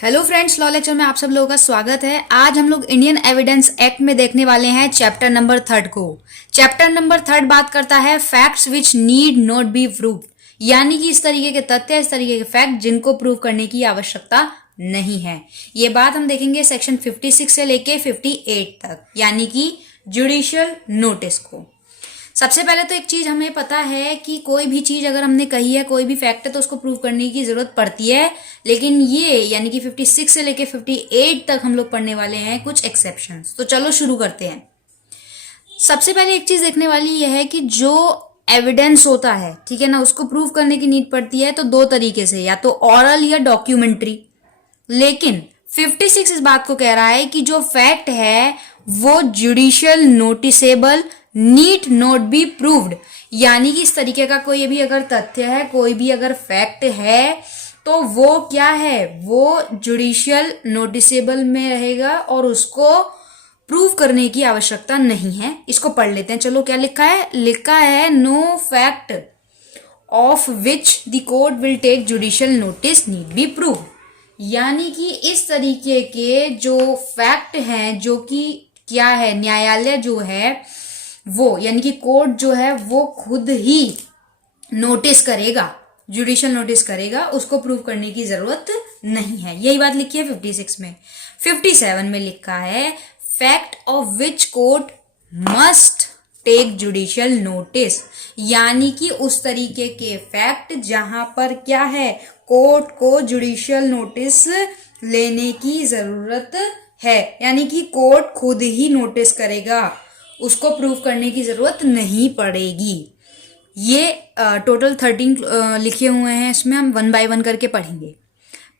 Hello friends, law lecture में आप सब लोगों का स्वागत है। आज हम लोग इंडियन एविडेंस एक्ट में देखने वाले हैं चैप्टर नंबर 3 को। चैप्टर नंबर 3 बात करता है facts which need not be prove, यानी कि इस तरीके के तथ्य, इस तरीके के फैक्ट जिनको प्रूव करने की आवश्यकता नहीं है। ये बात हम देखेंगे सेक्शन 56 से लेके 58 तक, यानी कि जुडिशियल नोटिस को। सबसे पहले तो एक चीज हमें पता है कि कोई भी चीज अगर हमने कही है, कोई भी फैक्ट है, तो उसको प्रूव करने की जरूरत पड़ती है। लेकिन ये यानी कि 56 से लेके 58 तक हम लोग पढ़ने वाले हैं कुछ एक्सेप्शंस। तो चलो शुरू करते हैं। सबसे पहले एक चीज देखने वाली यह है कि जो एविडेंस होता है, ठीक है ना, उसको प्रूव करने की नीड पड़ती है तो दो तरीके से, या तो ऑरल या डॉक्यूमेंट्री। लेकिन 56 इस बात को कह रहा है कि जो फैक्ट है वो judicial noticeable need not be proved, यानी कि इस तरीके का कोई भी अगर तथ्य है, कोई भी अगर फैक्ट है, तो वो क्या है, वो जुडिशियल नोटिसेबल में रहेगा और उसको प्रूव करने की आवश्यकता नहीं है। इसको पढ़ लेते हैं। चलो, क्या लिखा है? लिखा है no fact of which the court will take judicial notice need be prove, यानी कि इस तरीके के जो फैक्ट हैं, जो कि क्या है, न्यायालय जो है वो, यानी कि कोर्ट जो है वो खुद ही नोटिस करेगा, जुडिशियल नोटिस करेगा, उसको प्रूव करने की जरूरत नहीं है। यही बात लिखी है 56 में। 57 में लिखा है fact of which court must take judicial notice, यानी कि उस तरीके के फैक्ट जहां पर क्या है, कोर्ट को जुडिशियल नोटिस लेने की जरूरत है, यानी कि कोर्ट खुद ही नोटिस करेगा, उसको प्रूव करने की जरूरत नहीं पड़ेगी। ये टोटल 13 लिखे हुए हैं, इसमें हम 1 बाय 1 करके पढ़ेंगे।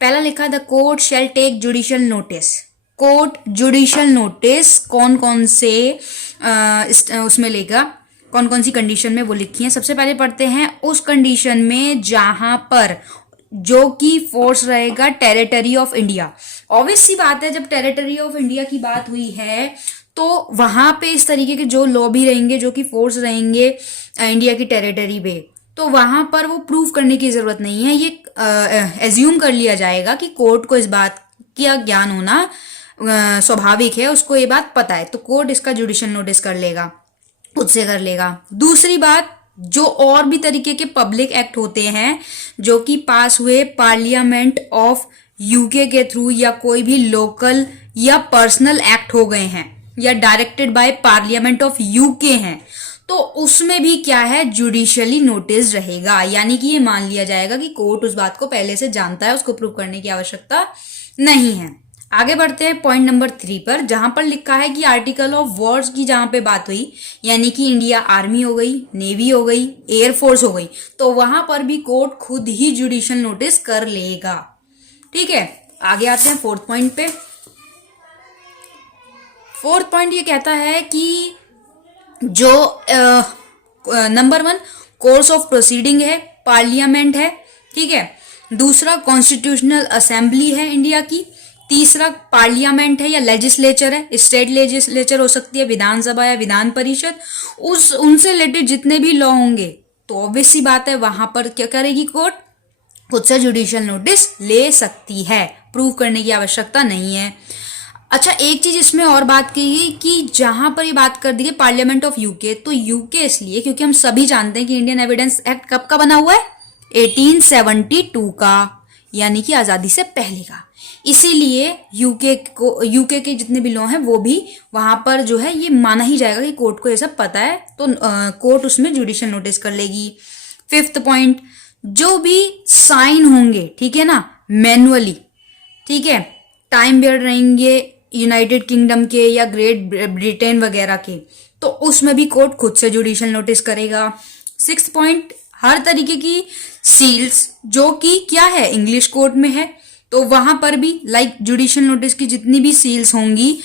पहला लिखा the court shall take judicial notice. Court judicial notice कौन कौन से उसमें लेगा, कौन कौन सी कंडीशन में, वो लिखी है। सबसे पहले पढ़ते हैं उस कंडीशन में जहां पर जो कि फोर्स रहेगा टेरिटरी ऑफ इंडिया। ऑब्वियस सी बात है, जब टेरिटरी ऑफ इंडिया की बात हुई है तो वहां पे इस तरीके के जो लॉ भी रहेंगे, जो कि फोर्स रहेंगे इंडिया की टेरिटरी पे, तो वहां पर वो प्रूव करने की जरूरत नहीं है। ये एज्यूम कर लिया जाएगा कि कोर्ट को इस बात का ज्ञान होना स्वाभाविक है, उसको ये बात पता है, तो कोर्ट इसका जुडिशियल नोटिस कर लेगा, खुद से कर लेगा। दूसरी बात, जो और भी तरीके के पब्लिक एक्ट होते हैं जो कि पास हुए पार्लियामेंट ऑफ यूके के थ्रू, या कोई भी लोकल या पर्सनल एक्ट हो गए हैं, या directed by parliament of UK हैं, तो उसमें भी क्या है, जुडिशियली नोटिस रहेगा, यानी कि ये मान लिया जाएगा कि कोर्ट उस बात को पहले से जानता है, उसको प्रूव करने की आवश्यकता नहीं है। आगे बढ़ते हैं पॉइंट नंबर 3 पर, जहां पर लिखा है कि आर्टिकल ऑफ वॉर्स की जहां पे बात हुई, यानी कि इंडिया आर्मी हो गई, नेवी हो गई, एयरफोर्स हो गई, तो वहां पर भी कोर्ट खुद ही जुडिशियल नोटिस कर लेगा। ठीक है, आगे आते हैं 4th पॉइंट पे। 4th पॉइंट ये कहता है कि जो नंबर 1 कोर्स ऑफ प्रोसीडिंग है, पार्लियामेंट है, ठीक है। दूसरा कॉन्स्टिट्यूशनल असेंबली है इंडिया की। तीसरा पार्लियामेंट है या लेजिस्लेचर है, स्टेट लेजिस्लेचर हो सकती है, विधानसभा या विधान परिषद, उनसे रिलेटेड जितने भी लॉ होंगे, तो ऑब्वियस सी बात है वहां पर क्या करेगी, कोर्ट खुद से जुडिशियल नोटिस ले सकती है, प्रूव करने की आवश्यकता नहीं है। अच्छा, एक चीज इसमें और बात की कि जहां पर ये बात कर दी है पार्लियामेंट ऑफ यूके, तो यूके इसलिए क्योंकि हम सभी जानते हैं कि इंडियन एविडेंस एक्ट कब का बना हुआ है, 1872 का, यानी कि आजादी से पहले का। इसीलिए यूके के जितने भी लॉ हैं वो भी वहां पर जो है ये माना ही जाएगा कि कोर्ट को ये सब पता है, तो कोर्ट उसमें जुडिशियल नोटिस कर लेगी। 5th पॉइंट, जो भी साइन होंगे, ठीक है ना, मैनुअली, ठीक है, टाइम पीरियड रहेंगे यूनाइटेड किंगडम के या ग्रेट ब्रिटेन वगैरह के, तो उसमें भी कोर्ट खुद से जुडिशियल नोटिस करेगा। 6th पॉइंट, हर तरीके की सील्स जो कि क्या है, इंग्लिश कोर्ट में है, तो वहां पर भी लाइक जुडिशियल नोटिस की जितनी भी सील्स होंगी,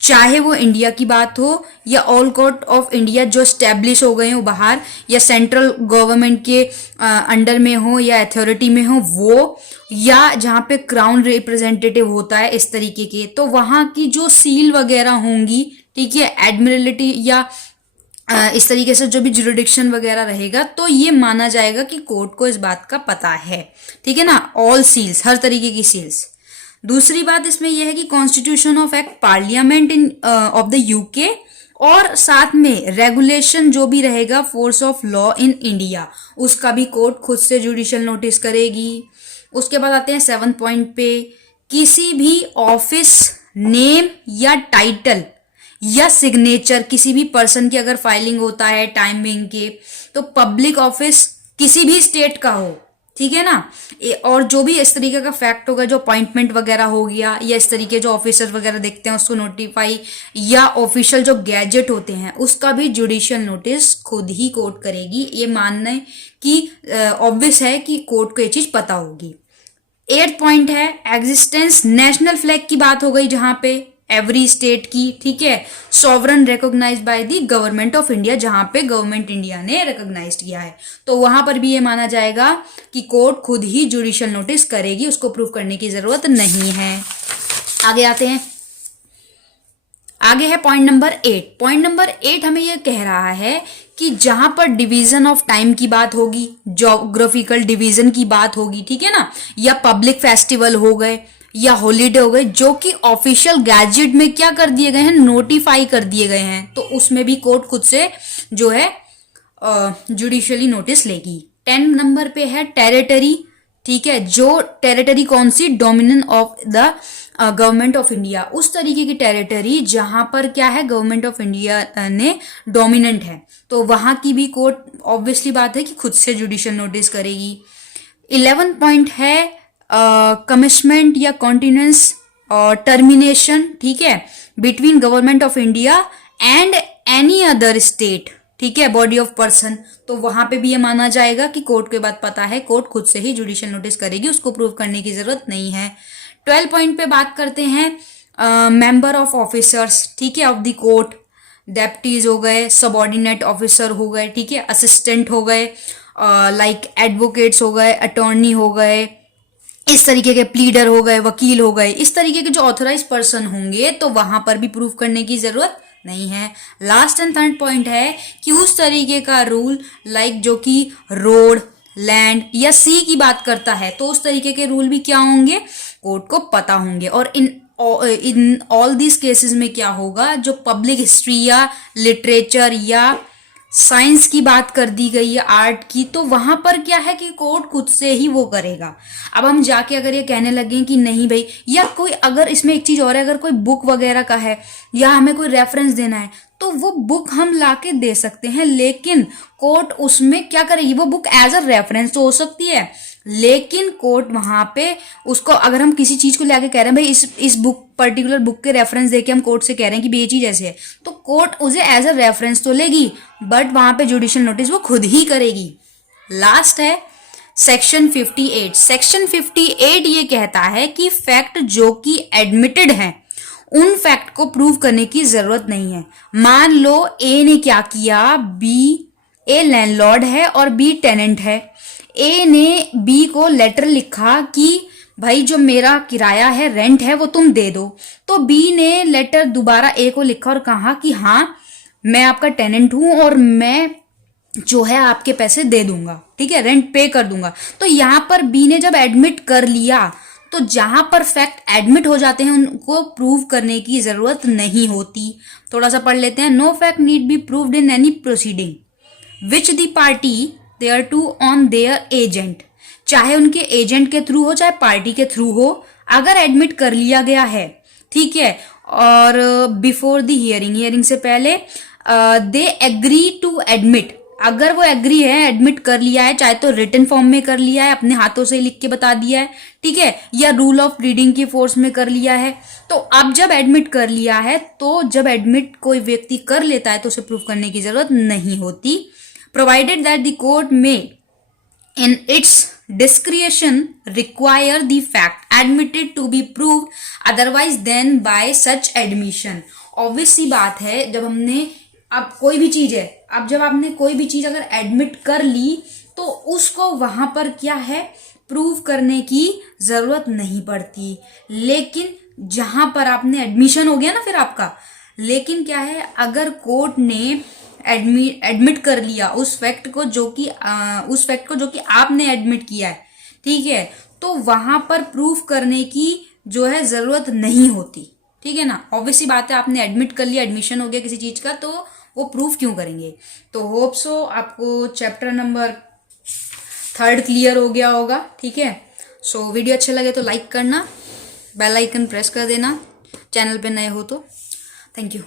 चाहे वो इंडिया की बात हो या ऑल कोर्ट ऑफ इंडिया जो स्टैब्लिश हो गए हो बाहर, या सेंट्रल गवर्नमेंट के अंडर में हो या अथॉरिटी में हो वो, या जहां पे क्राउन रिप्रेजेंटेटिव होता है इस तरीके के, तो वहां की जो सील वगैरह होंगी, ठीक है, एडमिरलिटी या इस तरीके से जो भी जुरिडिक्शन वगैरह रहेगा, तो ये माना जाएगा कि कोर्ट को इस बात का पता है, ठीक है ना। ऑल सील्स, हर तरीके की सील्स। दूसरी बात इसमें यह है कि constitution of act parliament in of the UK, और साथ में रेगुलेशन जो भी रहेगा force of law in India, उसका भी कोर्ट खुद से जुडिशियल नोटिस करेगी। उसके बाद आते हैं 7 पॉइंट पे, किसी भी ऑफिस नेम या टाइटल या सिग्नेचर किसी भी पर्सन की अगर फाइलिंग होता है टाइमिंग के, तो पब्लिक ऑफिस किसी भी स्टेट का हो, ठीक है ना, और जो भी इस तरीके का फैक्ट होगा, जो अपॉइंटमेंट वगैरह हो गया या इस तरीके जो ऑफिसर वगैरह देखते हैं उसको नोटिफाई, या ऑफिशियल जो गैजेट होते हैं उसका भी जुडिशियल नोटिस खुद ही कोर्ट करेगी। ये मानना कि ऑब्वियस है कि कोर्ट को ये चीज पता होगी। 8 पॉइंट है एग्जिस्टेंस नेशनल फ्लैग की बात हो गई, जहां पे एवरी स्टेट की, ठीक है, sovereign recognise by the government of India, जहां पे गवर्नमेंट इंडिया ने रिकॉग्नाइज किया है, तो वहां पर भी ये माना जाएगा कि कोर्ट खुद ही जुडिशियल नोटिस करेगी, उसको प्रूव करने की जरूरत नहीं है। आगे आते हैं, आगे है पॉइंट नंबर 8। पॉइंट नंबर 8 हमें यह कह रहा है कि जहां पर डिवीजन ऑफ टाइम की बात होगी, ज्योग्राफिकल डिवीजन की बात होगी, ठीक है ना, या पब्लिक फेस्टिवल हो गए या हॉलीडे हो गए जो कि ऑफिशियल गैजेट में क्या कर दिए गए हैं, नोटिफाई कर दिए गए हैं, तो उसमें भी कोर्ट खुद से जो है जुडिशियली नोटिस लेगी। 10 नंबर पे है टेरिटरी, ठीक है, जो टेरिटरी कौन सी, dominant of the government of India, उस तरीके की टेरिटरी जहां पर क्या है, गवर्नमेंट ऑफ इंडिया ने डोमिनेंट है, तो वहां की भी कोर्ट ऑब्वियसली बात है कि खुद से जुडिशियल नोटिस करेगी। 11 पॉइंट है कमिटमेंट या कॉन्टिन्यूस और टर्मिनेशन, ठीक है, between government of India and any other state, ठीक है, बॉडी ऑफ पर्सन, तो वहां पे भी ये माना जाएगा कि कोर्ट को बात पता है, कोर्ट खुद से ही जुडिशियल नोटिस करेगी, उसको प्रूव करने की जरूरत नहीं है। 12 पॉइंट पे बात करते हैं मेंबर ऑफ ऑफिसर्स, ठीक है, ऑफ द कोर्ट, डेप्टीज हो गए, सबऑर्डिनेट ऑफिसर हो गए, ठीक है, असिस्टेंट हो गए, लाइक एडवोकेट्स हो गए, अटॉर्नी हो गए, इस तरीके के प्लीडर हो गए, वकील हो गए, इस तरीके के जो ऑथराइज पर्सन होंगे, तो वहां पर भी प्रूफ करने की जरूरत नहीं है। लास्ट एंड थर्ड पॉइंट है कि उस तरीके का रूल लाइक जो कि रोड, लैंड या सी की बात करता है, तो उस तरीके के रूल भी क्या होंगे, कोर्ट को पता होंगे। और इन ऑल दीज केसेस में क्या होगा, जो पब्लिक हिस्ट्री या लिटरेचर या साइंस की बात कर दी गई है, आर्ट की, तो वहां पर क्या है कि कोर्ट खुद से ही वो करेगा। अब हम जाके अगर ये कहने लगे कि नहीं भाई, या कोई अगर इसमें एक चीज और है, अगर कोई बुक वगैरह का है या हमें कोई रेफरेंस देना है, तो वो बुक हम लाके दे सकते हैं, लेकिन कोर्ट उसमें क्या करेगी, वो बुक एज अ रेफरेंस तो हो सकती है, लेकिन कोर्ट वहां पे उसको, अगर हम किसी चीज को लेके कह रहे हैं भाई इस बुक, पर्टिकुलर बुक के रेफरेंस देके हम कोर्ट से कह रहे हैं कि ये चीज ऐसे है, तो कोर्ट उसे एज अ रेफरेंस तो लेगी, बट वहां पे जुडिशियल नोटिस वो खुद ही करेगी। लास्ट है सेक्शन 58। सेक्शन 58 ये कहता है कि फैक्ट जो कि एडमिटेड हैं, उन फैक्ट को प्रूव करने की जरूरत नहीं है। मान लो ए ने क्या किया, बी, ए लैंडलॉर्ड है और बी टेनेंट है, ए ने बी को लेटर लिखा कि भाई जो मेरा किराया है, रेंट है, वो तुम दे दो, तो बी ने लेटर दोबारा ए को लिखा और कहा कि हाँ मैं आपका टेनेंट हूं और मैं जो है आपके पैसे दे दूंगा, ठीक है, रेंट पे कर दूंगा। तो यहां पर बी ने जब एडमिट कर लिया, तो जहां पर फैक्ट एडमिट हो जाते हैं उनको प्रूव करने की जरूरत नहीं होती। थोड़ा सा पढ़ लेते हैं। No fact need be proved in any proceeding which the party thereto on their agent, चाहे उनके एजेंट के थ्रू हो चाहे पार्टी के थ्रू हो, अगर एडमिट कर लिया गया है, ठीक है, और बिफोर द हियरिंग, हियरिंग से पहले, दे एग्री टू एडमिट, अगर वो एग्री है, एडमिट कर लिया है, चाहे तो रिटन फॉर्म में कर लिया है, अपने हाथों से लिख के बता दिया है, ठीक है, या रूल ऑफ रीडिंग की फोर्स में कर लिया है, तो अब जब एडमिट कर लिया है, तो जब एडमिट कोई व्यक्ति कर लेता है तो उसे प्रूफ करने की जरूरत नहीं होती। प्रोवाइडेड दैट द कोर्ट में in its discretion require the fact admitted to be proved otherwise than by such admission। Obvious सी बात है, जब हमने, अब कोई भी चीज है, अब जब आपने कोई भी चीज अगर एडमिट कर ली, तो उसको वहां पर क्या है, प्रूव करने की जरूरत नहीं पड़ती। लेकिन जहां पर आपने एडमिशन हो गया ना फिर आपका, लेकिन क्या है, अगर कोर्ट ने एडमिट कर लिया उस फैक्ट को जो कि आपने एडमिट किया है, ठीक है, तो वहां पर प्रूफ करने की जो है ज़रूरत नहीं होती। ठीक है ना, ऑब्वियसली बात है, आपने एडमिट कर लिया, एडमिशन हो गया किसी चीज़ का, तो वो प्रूफ क्यों करेंगे। तो होप सो आपको चैप्टर नंबर 3 क्लियर हो गया होगा। ठीक है, सो वीडियो अच्छे लगे तो लाइक करना, बेल आइकन प्रेस कर देना, चैनल पे नए हो तो। Thank you.